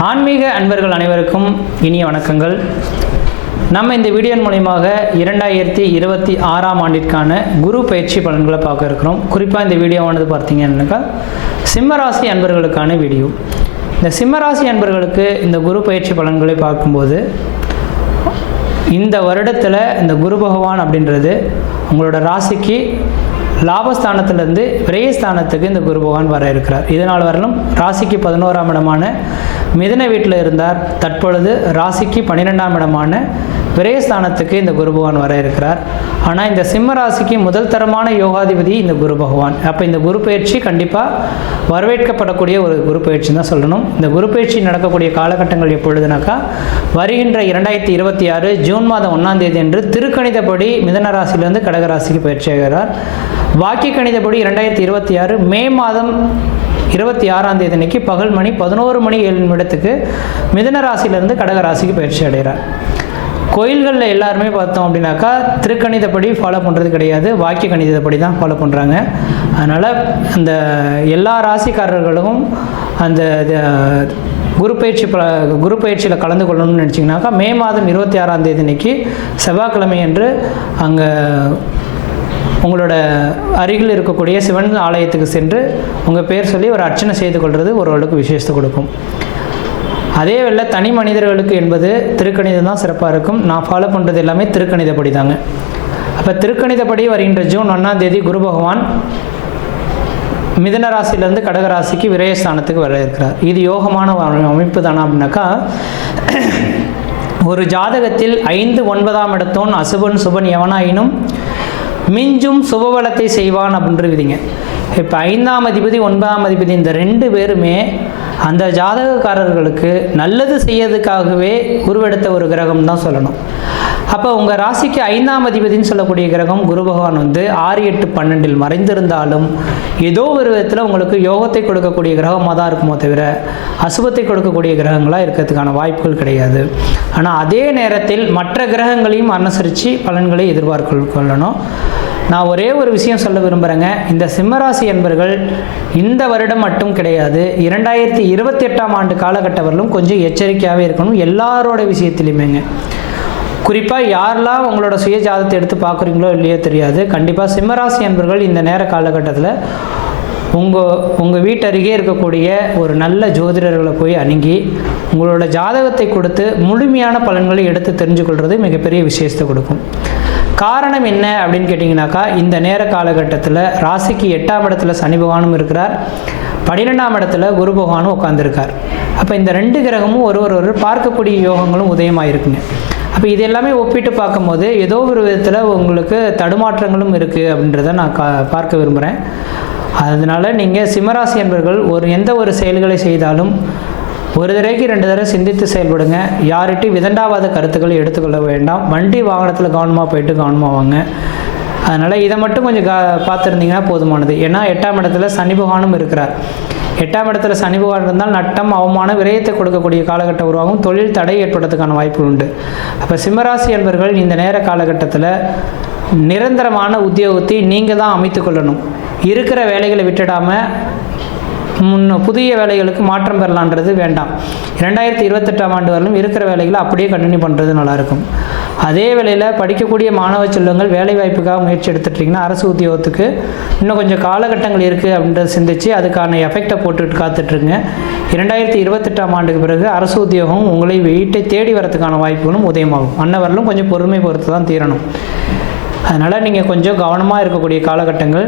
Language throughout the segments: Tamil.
ஆன்மீக அன்பர்கள் அனைவருக்கும் இனிய வணக்கங்கள். நம்ம இந்த வீடியோ மூலமாக 2026ஆம் ஆண்டிற்கான குரு பயிற்சி பலன்களை பார்க்க இருக்கிறோம். குறிப்பாக இந்த வீடியோவானது பார்த்தீங்கன்னாக்கா சிம்மராசி அன்பர்களுக்கான வீடியோ. இந்த சிம்மராசி அன்பர்களுக்கு இந்த குரு பயிற்சி பலன்களை பார்க்கும்போது இந்த வருடத்தில் இந்த குரு பகவான் அப்படின்றது உங்களோட ராசிக்கு லாபஸ்தானத்திலிருந்து விரயஸ்தானத்துக்கு இந்த குரு பகவான் வர இருக்கிறார். இதனால் வரலும் ராசிக்கு 11ஆம் இடமான மிதுன வீட்டில் இருந்தார். தற்பொழுது ராசிக்கு 12ஆம் இடமான விரயஸ்தானத்துக்கு இந்த குரு பகவான் வர இருக்கிறார். ஆனால் இந்த சிம்ம ராசிக்கு முதல் தரமான யோகாதிபதி இந்த குரு பகவான். அப்போ இந்த குரு பயிற்சி கண்டிப்பாக வரவேற்கப்படக்கூடிய ஒரு குரு பயிற்சி தான் சொல்லணும். இந்த குரு பயிற்சி நடக்கக்கூடிய காலகட்டங்கள் எப்பொழுதுனாக்கா வருகின்ற 2026 ஜூன் மாதம் 1ஆம் தேதி அன்று திருக்கணிதப்படி மிதுன ராசியிலிருந்து கடகராசிக்கு பயிற்சி ஆகிறார். வாக்கிய கணிதப்படி 2026 மே மாதம் 26ஆம் தேதி அன்னைக்கு பகல் மணி 11:07 மிதுன ராசியிலிருந்து கடகராசிக்கு பயிற்சி அடைகிறார். கோயில்களில் எல்லாருமே பார்த்தோம் அப்படின்னாக்கா திருக்கணிதப்படி ஃபாலோ பண்ணுறது கிடையாது, வாக்கிய கணிதப்படி தான் ஃபாலோ பண்ணுறாங்க. அதனால் அந்த எல்லா ராசிக்காரர்களும் அந்த குரு பயிற்சியில் கலந்து கொள்ளணும்னு நினச்சிங்கனாக்கா மே மாதம் 26ஆம் தேதி அன்னைக்கு செவ்வாய்க்கிழமை அன்று அங்கே உங்களோட அருகில் இருக்கக்கூடிய சிவன் ஆலயத்துக்கு சென்று உங்கள் பேர் சொல்லி ஒரு அர்ச்சனை செய்து கொள்வது ஒருவர்களுக்கு விசேஷத்தை கொடுக்கும். அதே வேளை தனி மனிதர்களுக்கு என்பது திருக்கணிதம் தான் சிறப்பாக இருக்கும். நான் ஃபாலோ பண்ணுறது எல்லாமே திருக்கணிதப்படி தாங்க. அப்போ திருக்கணிதப்படி வருகின்ற ஜூன் 1ஆம் தேதி குரு பகவான் மிதுன ராசியிலேருந்து கடகராசிக்கு விரயஸ்தானத்துக்கு வர இருக்கிறார். இது யோகமான அமைப்பு தானே அப்படின்னாக்கா ஒரு ஜாதகத்தில் 5, 9ஆம் இடத்தோன் அசுபன் சுபன் எவனாயினும் மிஞ்சும் சுபபலத்தை செய்வான் அப்படின்ற விதிங்க. இப்போ 5ஆம் அதிபதி 9ஆம் அதிபதி இந்த 2 பேருமே அந்த ஜாதகக்காரர்களுக்கு நல்லது செய்யறதுக்காகவே உருவெடுத்த ஒரு கிரகம் தான் சொல்லணும். அப்போ உங்கள் ராசிக்கு 5ஆம் அதிபதினு சொல்லக்கூடிய கிரகம் குரு பகவான் 6, 8, 12 மறைந்திருந்தாலும் ஏதோ ஒரு விதத்தில் உங்களுக்கு யோகத்தை கொடுக்கக்கூடிய கிரகமாக தான் இருக்குமோ தவிர அசுபத்தை கொடுக்கக்கூடிய கிரகங்களாக இருக்கிறதுக்கான வாய்ப்புகள் கிடையாது. ஆனால் அதே நேரத்தில் மற்ற கிரகங்களையும் அனுசரித்து பலன்களை எதிர்பார்க்க கொள்ளணும். நான் ஒரே ஒரு விஷயம் சொல்ல விரும்புகிறேங்க. இந்த சிம்மராசி என்பர்கள் இந்த வருடம் மட்டும் கிடையாது, 2028ஆம் ஆண்டு காலகட்டவர்களும் கொஞ்சம் எச்சரிக்கையாகவே இருக்கணும் எல்லாரோட விஷயத்துலையுமேங்க. குறிப்பாக யாரெல்லாம் உங்களோட சுய ஜாதகத்தை எடுத்து பார்க்குறீங்களோ இல்லையோ தெரியாது. கண்டிப்பாக சிம்மராசி என்பர்கள் இந்த நேர காலகட்டத்தில் உங்கள் வீட்டருகே இருக்கக்கூடிய ஒரு நல்ல ஜோதிடர்களை போய் அணுகி உங்களோட ஜாதகத்தை கொடுத்து முழுமையான பலன்களை எடுத்து தெரிஞ்சுக்கொள்வது மிகப்பெரிய விசேஷத்தை கொடுக்கும். காரணம் என்ன அப்படின்னு கேட்டிங்கனாக்கா இந்த நேர காலகட்டத்தில் ராசிக்கு 8ஆம் இடத்துல சனி பகவானும் இருக்கிறார், 12ஆம் இடத்துல குரு பகவானும் உட்காந்துருக்கார். அப்போ இந்த 2 கிரகமும் ஒரு பார்க்கக்கூடிய யோகங்களும் உதயமாக இருக்குங்க. அப்போ இது எல்லாமே ஒப்பிட்டு பார்க்கும்போது ஏதோ ஒரு விதத்தில் உங்களுக்கு தடுமாற்றங்களும் இருக்குது அப்படின்றத நான் பார்க்க விரும்புகிறேன். அதனால் நீங்கள் சிம்மராசி என்பர்கள் எந்த ஒரு செயல்களை செய்தாலும் ஒரு தடவைக்கு 2 தடவை சிந்தித்து செயல்படுங்க. யார்கிட்டையும் விதண்டாவாத கருத்துக்களை எடுத்துக்கொள்ள வேண்டாம். வண்டி வாகனத்தில் கவனமாக போயிட்டு கவனமாக வாங்க. அதனால் இதை மட்டும் கொஞ்சம் பார்த்துருந்தீங்கன்னா போதுமானது. ஏன்னா 8ஆம் இடத்துல சனி பகவானும் இருக்கிறார். 8ஆம் இடத்துல சனி பகவான் இருந்தால் நட்டம், அவமான, விரயத்தை கொடுக்கக்கூடிய காலகட்டம் உருவாகும். தொழில் தடை ஏற்படுறதுக்கான வாய்ப்பு உண்டு. அப்போ சிம்மராசி என்பர்கள் இந்த நேர காலகட்டத்தில் நிரந்தரமான உத்தியோகத்தை நீங்கள் தான் அமைத்து கொள்ளணும். இருக்கிற வேலைகளை விட்டுடாமல் புதிய வேலைகளுக்கு மாற்றம் பெறலான்றது வேண்டாம். 2028ஆம் ஆண்டு வரலும் இருக்கிற வேலைகளை அப்படியே கண்டினியூ பண்ணுறது நல்லாயிருக்கும். அதே வேளையில் படிக்கக்கூடிய மாணவ செல்வங்கள் வேலை வாய்ப்புக்காக முயற்சி எடுத்துட்டிங்கன்னா அரசு உத்தியோகத்துக்கு இன்னும் கொஞ்சம் காலகட்டங்கள் இருக்குது அப்படின்றத சிந்தித்து அதுக்கான எஃபெக்டை போட்டுட்டு காத்துட்ருங்க. 2028ஆம் ஆண்டுக்கு பிறகு அரசு உத்தியோகம் உங்களை வீட்டை தேடி வரதுக்கான வாய்ப்புகளும் உதயமாகும். அன்னவரலும் கொஞ்சம் பொறுமை பொறுத்து தான் தீரணும். அதனால் நீங்கள் கொஞ்சம் கவனமாக இருக்கக்கூடிய காலகட்டங்கள்.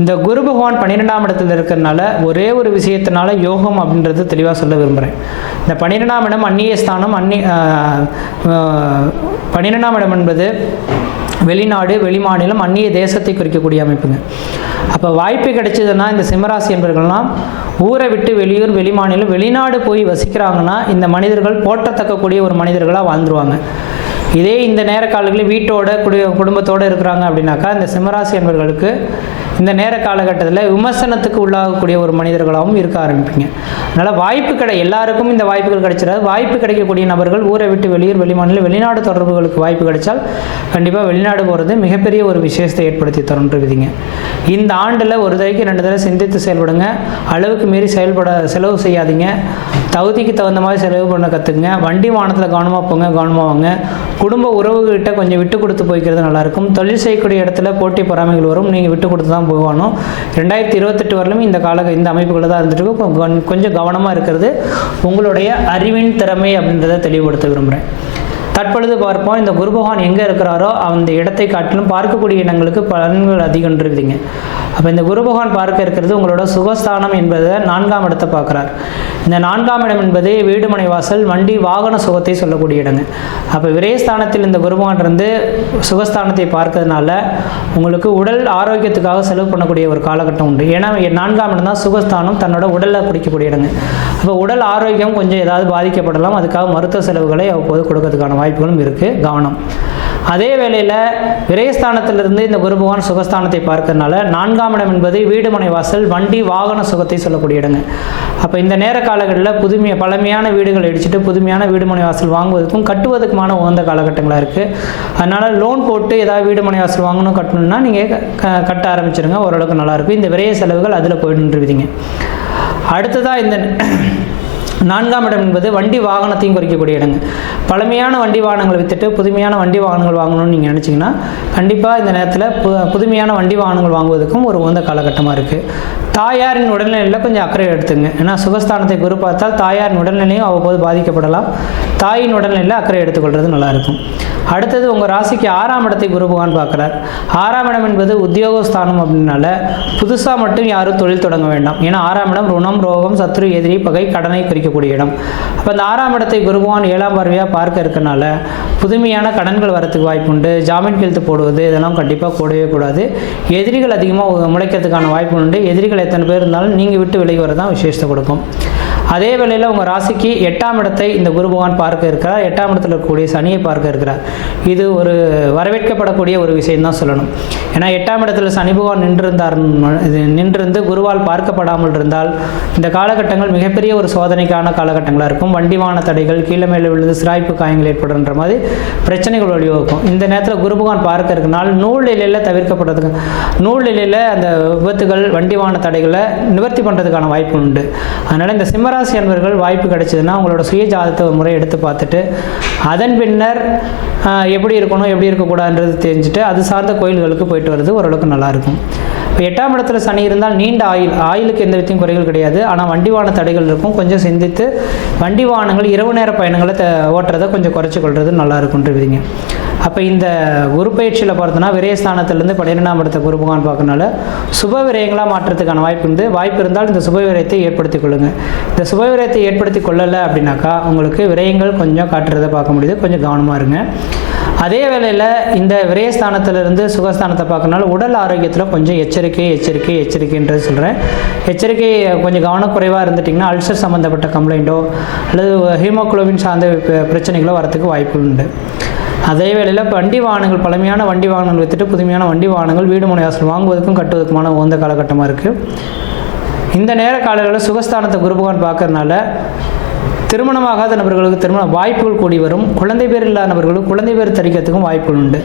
இந்த குரு பகவான் 12ஆம் இடத்துல இருக்கிறதுனால ஒரே ஒரு விஷயத்தினால யோகம் அப்படின்றது தெளிவாக சொல்ல விரும்புகிறேன். இந்த 12ஆம் இடம் அந்நிய ஸ்தானம். 12ஆம் இடம் என்பது வெளிநாடு, வெளிமாநிலம், அந்நிய தேசத்தை குறிக்கக்கூடிய அமைப்புங்க. அப்போ வாய்ப்பு கிடைச்சதுன்னா இந்த சிம்மராசி என்பவர்கள்லாம் ஊரை விட்டு வெளியூர், வெளிமாநிலம், வெளிநாடு போய் வசிக்கிறாங்கன்னா இந்த மனிதர்கள் போற்றத்தக்கக்கூடிய ஒரு மனிதர்களாக வாழ்ந்துருவாங்க. இதே இந்த நேர காலங்களில் வீட்டோட குடும்பத்தோடு இருக்கிறாங்க அப்படின்னாக்கா இந்த சிம்மராசி என்பவர்களுக்கு இந்த நேர காலகட்டத்தில் விமர்சனத்துக்கு உள்ளாகக்கூடிய ஒரு மனிதர்களாகவும் இருக்க ஆரம்பிப்பீங்க. அதனால் வாய்ப்பு எல்லாருக்கும் இந்த வாய்ப்புகள் கிடைச்சிடாது. வாய்ப்பு கிடைக்கக்கூடிய நபர்கள் ஊரை விட்டு வெளியூர், வெளிமாநில, வெளிநாடு தொடர்புகளுக்கு வாய்ப்பு கிடைச்சால் கண்டிப்பாக வெளிநாடு போகிறது மிகப்பெரிய ஒரு விசேஷத்தை ஏற்படுத்தி தருன்றிருக்குதுங்க. இந்த ஆண்டில் ஒரு தடவைக்கு 2 தடவை சிந்தித்து செயல்படுங்க. அளவுக்கு மீறி செலவு செய்யாதீங்க. தகுதிக்கு தகுந்த மாதிரி செலவு பண்ண கற்றுக்குங்க. வண்டி வாகனத்தில் கவனமாக போங்க, கவனமாக வாங்க. குடும்ப உறவுகிட்ட கொஞ்சம் விட்டு கொடுத்து போய்க்கிறது நல்லாயிருக்கும். தொழில் செய்யக்கூடிய இடத்துல போட்டி பொறாமைகள் வரும், நீங்கள் விட்டு கொடுத்து தான் போகணும். 2028 வரலும் இந்த அமைப்புகளில் தான் இருந்துட்டு கொஞ்சம் கவனமாக இருக்கிறது உங்களுடைய அறிவின் திறமை அப்படின்றத தெளிவுபடுத்த விரும்புகிறேன். தற்பொழுது பார்ப்போம், இந்த குரு பகவான் எங்கே இருக்கிறாரோ அந்த இடத்தை காட்டிலும் பார்க்கக்கூடிய இடங்களுக்கு பலன்கள் அதிகம் இருக்குதுங்க. அப்போ இந்த குரு பகவான் பார்க்க இருக்கிறது உங்களோட சுகஸ்தானம் என்பதை 4ஆம் இடத்தை பார்க்குறார். இந்த 4ஆம் இடம் என்பது வீடு, மனை, வாசல், வண்டி, வாகன சுகத்தை சொல்லக்கூடிய இடங்க. அப்போ விரயஸ்தானத்தில் இந்த குரு பகவான் இருந்து சுகஸ்தானத்தை பார்க்கறதுனால உங்களுக்கு உடல் ஆரோக்கியத்துக்காக செலவு பண்ணக்கூடிய ஒரு காலகட்டம் உண்டு. ஏன்னா 4ஆம் இடம் தான் சுகஸ்தானம், தன்னோட உடலில் பிடிக்கக்கூடிய இடங்க. அப்போ உடல் ஆரோக்கியம் கொஞ்சம் ஏதாவது பாதிக்கப்படலாம். அதுக்காக மருத்துவ செலவுகளை அவ்வப்போது கொடுக்கறதுக்கான வாய்ப்புகளும் இருக்குது, கவனம். அதே வேளையில் விரயஸ்தானத்திலிருந்து இந்த குரு பகவான் சுகஸ்தானத்தை பார்க்கறதுனால 4ஆம் இடம் என்பது வீடு, மனை, வாசல், வண்டி, வாகன சுகத்தை சொல்லக்கூடிய இடங்க. அப்போ இந்த நேர காலங்களில் பழமையான வீடுகள் இடிச்சுட்டு புதுமையான வீடு, மனை, வாசல் வாங்குவதற்கும் கட்டுவதற்குமான உகந்த காலகட்டங்களாக இருக்குது. அதனால் லோன் போட்டு ஏதாவது வீடு, மனை, வாசல் வாங்கணும் கட்டணும்னா நீங்கள் கட்ட ஆரம்பிச்சிருங்க, ஓரளவுக்கு நல்லாயிருக்கும். இந்த விரைய செலவுகள் அதில் போயிட்டுருவீங்க. அடுத்ததாக இந்த 4ஆம் இடம் என்பது வண்டி வாகனத்தையும் குறிக்கக்கூடிய இடங்க. பழமையான வண்டி வாகனங்களை விற்றுட்டு புதுமையான வண்டி வாகனங்கள் வாங்கணும்னு நீங்கள் நினச்சிங்கன்னா கண்டிப்பாக இந்த நேரத்தில் புதுமையான வண்டி வாகனங்கள் வாங்குவதற்கும் ஒரு உகந்த காலகட்டமாக இருக்குது. தாயாரின் உடல்நிலையில் கொஞ்சம் அக்கறை எடுத்துங்க. ஏன்னா சுகஸ்தானத்தை குரு பார்த்தால் தாயாரின் உடல்நிலையும் அவ்வப்போது பாதிக்கப்படலாம். தாயின் உடல்நிலையில் அக்கறை எடுத்துக்கொள்வது நல்லாயிருக்கும். அடுத்தது உங்கள் ராசிக்கு 6ஆம் இடத்தை குரு பகவான் பார்க்குறார். 6ஆம் இடம் என்பது உத்தியோகஸ்தானம் அப்படின்னால புதுசாக மட்டும் யாரும் தொழில் தொடங்க வேண்டாம். ஏன்னா 6ஆம் இடம் ருணம், ரோகம், சத்ரு, எதிரி, பகை, கடனை குறிக்கக்கூடிய இடம். அப்போ அந்த 6ஆம் இடத்தை குரு பகவான் 7ஆம் பார்வையாக பார்க்க இருக்கனால புதுமையான கடன்கள் வரத்துக்கு வாய்ப்பு உண்டு. ஜாமீன் கையெழுத்து போடுவது இதெல்லாம் கண்டிப்பாக போடவே கூடாது. எதிரிகள் அதிகமாக முளைக்கிறதுக்கான வாய்ப்பு உண்டு. எதிரிகள் எத்தனை பேர் இருந்தாலும் நீங்கள் விட்டு விலகி வரதான் விசேஷத்தை கொடுக்கும். அதே வேளையில் உங்கள் ராசிக்கு 8ஆம் இடத்தை இந்த குரு பகவான் பார்க்க இருக்கிறார். 8ஆம் இடத்தில் இருக்கக்கூடிய சனியை பார்க்க இருக்கிறார். இது ஒரு வரவேற்கப்படக்கூடிய ஒரு விஷயம்தான் சொல்லணும். ஏன்னா 8ஆம் இடத்துல சனி பகவான் நின்றிருந்து குருவால் பார்க்கப்படாமல் இருந்தால் இந்த காலகட்டங்கள் மிகப்பெரிய ஒரு சோதனைக்கான காலகட்டங்களாக இருக்கும். வண்டி வாகன தடைகள், கீழே மேலே விழுந்து சிராய்ப்பு காயங்கள் ஏற்படுன்ற மாதிரி பிரச்சனைகள் வழிவகுக்கும். இந்த நேரத்தில் குரு பகவான் பார்க்க இருக்கனால நூல் நிலையில் தவிர்க்கப்படுறதுக்கு, நூல் நிலையில் அந்த விபத்துகள், வண்டி வாகன தடைகளை நிவர்த்தி பண்ணுறதுக்கான வாய்ப்பு உண்டு. அதனால் இந்த சிம்மராசி அன்பர்கள் வாய்ப்பு கிடைச்சதுன்னா உங்களோட சுய ஜாதகத்தை ஒரு முறை எடுத்து பார்த்துட்டு அதன் பின்னர் எப்படி இருக்கணும் எப்படி இருக்கக்கூடாதுன்றது தெரிஞ்சுட்டு அது சார்ந்த கோயில்களுக்கு போயிட்டு வருது ஓரளவுக்கு நல்லாயிருக்கும். இப்போ 8ஆம் இடத்துல சனி இருந்தால் நீண்ட ஆயுளுக்கு எந்த விதத்தையும் குறைகள் கிடையாது. ஆனால் வண்டி வாகன தடைகள் இருக்கும். கொஞ்சம் சிந்தித்து வண்டி வாகனங்கள் இரவு நேர பயணங்களை ஓட்டுறதை கொஞ்சம் குறைச்சி கொள்வது நல்லா இருக்குன்றீங்க. அப்போ இந்த குரு பயிற்சியில் பார்த்தோன்னா விரயஸ்தானத்திலேருந்து 12ஆம் இடத்தை குரு பகவான் பார்க்கறனால சுப விரயங்களாக மாற்றத்துக்கான வாய்ப்பு உண்டு. வாய்ப்பு இருந்தால் இந்த சுப விரயத்தை ஏற்படுத்தி கொள்ளுங்கள். இந்த சுப விரயத்தை ஏற்படுத்தி கொள்ளலை அப்படின்னாக்கா உங்களுக்கு விரயங்கள் கொஞ்சம் காட்டுறதை பார்க்க முடியுது. கொஞ்சம் கவனமாக இருங்க. அதே வேளையில் இந்த விரயஸ்தானத்திலிருந்து சுகஸ்தானத்தை பார்க்கறனால உடல் ஆரோக்கியத்தில் கொஞ்சம் எச்சரிக்கைன்றது சொல்கிறேன். எச்சரிக்கை கொஞ்சம் கவனக்குறைவாக இருந்துட்டிங்கன்னா அல்சர் சம்மந்தப்பட்ட கம்ப்ளைண்ட்டோ அல்லது ஹீமோகுளோபின் சார்ந்த பிரச்சனைகளோ வரத்துக்கு வாய்ப்பு உண்டு. அதே வேளையில் வண்டி வாகனங்கள், பழமையான வண்டி வாகனங்கள் விற்றுட்டு புதுமையான வண்டி வாகனங்கள், வீடு, மனை, வாசல் வாங்குவதற்கும் கட்டுவதற்குமான உகந்த காலகட்டமாக இருக்குது. இந்த நேர காலங்களில் சுகஸ்தானத்தை குரு பகவான் பார்க்கறனால திருமணமாகாத நபர்களுக்கு திருமண வாய்ப்புகள் கூடி வரும். குழந்தை பேர் இல்லாத நபர்களுக்கு குழந்தை பேர் தரிக்கிறதுக்கும் வாய்ப்புகள் உண்டு.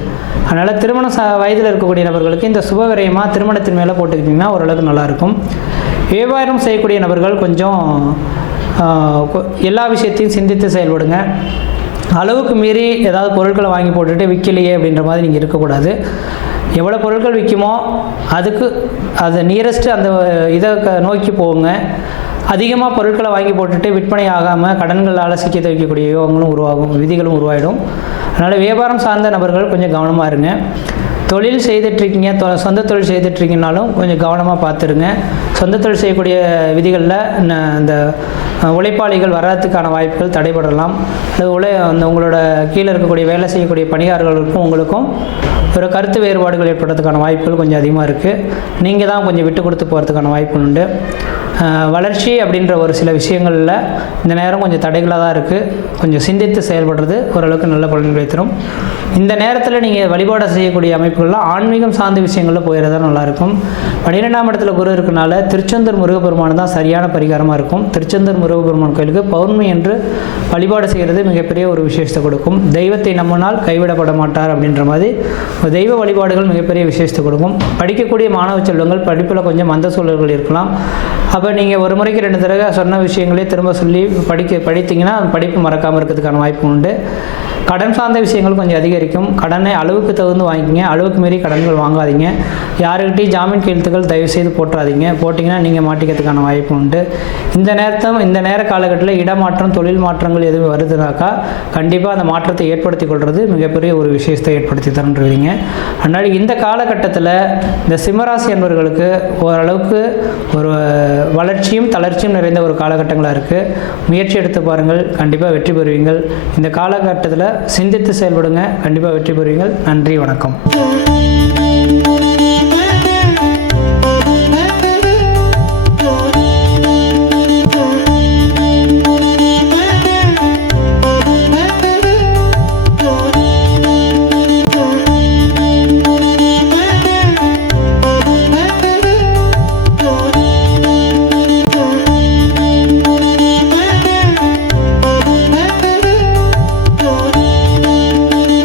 அதனால் திருமண வயதில் இருக்கக்கூடிய நபர்களுக்கு இந்த சுப விரயமாக திருமணத்தின் மேலே போட்டுக்கிட்டிங்கன்னா ஓரளவுக்கு நல்லாயிருக்கும். வியாபாரம் செய்யக்கூடிய நபர்கள் கொஞ்சம் எல்லா விஷயத்தையும் சிந்தித்து செயல்படுங்க. அளவுக்கு மீறி ஏதாவது பொருட்களை வாங்கி போட்டுட்டு விற்கலையே அப்படின்ற மாதிரி நீங்கள் இருக்கக்கூடாது. எவ்வளோ பொருட்கள் விற்குமோ அதுக்கு அது நியரஸ்ட்டு அந்த இதை நோக்கி போங்க. அதிகமாக பொருட்களை வாங்கி போட்டுட்டு விற்பனை ஆகாமல் கடன்களால் சிக்கி வைக்கக்கூடிய யோகங்களும் உருவாகும், விதிகளும் உருவாயிடும். அதனால் வியாபாரம் சார்ந்த நபர்கள் கொஞ்சம் கவனமாக இருங்க. தொழில் செய்துட்ருக்கீங்க, சொந்த தொழில் செய்துட்ருக்கீங்கனாலும் கொஞ்சம் கவனமாக பார்த்துருங்க. சொந்த தொழில் செய்யக்கூடிய விதிகளில் இந்த உழைப்பாளிகள் வர்றதுக்கான வாய்ப்புகள் தடைபடலாம். அந்த உங்களோட கீழே இருக்கக்கூடிய வேலை செய்யக்கூடிய பணியாளர்களுக்கும் உங்களுக்கும் ஒரு கருத்து வேறுபாடுகள் ஏற்படுறதுக்கான வாய்ப்புகள் கொஞ்சம் அதிகமாக இருக்குது. நீங்கள் தான் கொஞ்சம் விட்டு கொடுத்து போகிறதுக்கான வாய்ப்பு உண்டு. வளர்ச்சி அப்படின்ற ஒரு சில விஷயங்களில் இந்த நேரம் கொஞ்சம் தடைகளாக தான் இருக்குது. கொஞ்சம் சிந்தித்து செயல்படுறது ஓரளவுக்கு நல்ல பலன்களை தரும். இந்த நேரத்தில் நீங்கள் வழிபாடு செய்யக்கூடிய அமைப்புகள் வாய்ப்புகள்லாம் ஆன்மீகம் சார்ந்த விஷயங்களில் போயிடுறதா நல்லாயிருக்கும். 12ஆம் இடத்துல குரு இருக்கனால திருச்செந்தூர் முருகப்பெருமான் தான் சரியான பரிகாரமாக இருக்கும். திருச்செந்தூர் முருகப்பெருமான் கோயிலுக்கு பௌர்ணமி என்று வழிபாடு செய்கிறது மிகப்பெரிய ஒரு விசேஷத்தை கொடுக்கும். தெய்வத்தை நம்பினால் கைவிடப்பட மாட்டார் அப்படின்ற மாதிரி தெய்வ வழிபாடுகள் மிகப்பெரிய விசேஷத்தை கொடுக்கும். படிக்கக்கூடிய மாணவ செல்வங்கள் படிப்பில் கொஞ்சம் மந்த சூழல்கள் இருக்கலாம். அப்போ நீங்கள் ஒரு முறைக்கு 2 தடவை சொன்ன விஷயங்களே திரும்ப சொல்லி படித்தீங்கன்னா படிப்பு மறக்காமல் இருக்கிறதுக்கான வாய்ப்பு உண்டு. கடன் சார்ந்த விஷயங்கள் கொஞ்சம் அதிகரிக்கும். கடனை அளவுக்கு தகுந்து வாங்கிக்கிங்க, அளவுக்கு மீறி கடன்கள் வாங்காதீங்க. யாருக்கிட்டையும் ஜாமீன் கையெழுத்துக்கள் தயவுசெய்து போட்டுறாதீங்க. போட்டிங்கன்னா நீங்கள் மாட்டிக்கிறதுக்கான வாய்ப்பு உண்டு. இந்த நேர காலகட்டத்தில் இடமாற்றம் தொழில் மாற்றங்கள் எதுவும் வருதுனாக்கா கண்டிப்பாக அந்த மாற்றத்தை ஏற்படுத்தி கொள்வது மிகப்பெரிய ஒரு விஷயத்தை ஏற்படுத்தி தருன்றீங்க. அதனால் இந்த காலகட்டத்தில் இந்த சிம்மராசி என்பவர்களுக்கு ஓரளவுக்கு ஒரு வளர்ச்சியும் தளர்ச்சியும் நிறைந்த ஒரு காலகட்டங்களாக இருக்குது. முயற்சி எடுத்து பாருங்கள், கண்டிப்பாக வெற்றி பெறுவீங்கள். இந்த காலகட்டத்தில் சிந்தித்து செயல்படுங்க, கண்டிப்பாக வெற்றி பெறுவீங்கள். நன்றி, வணக்கம்.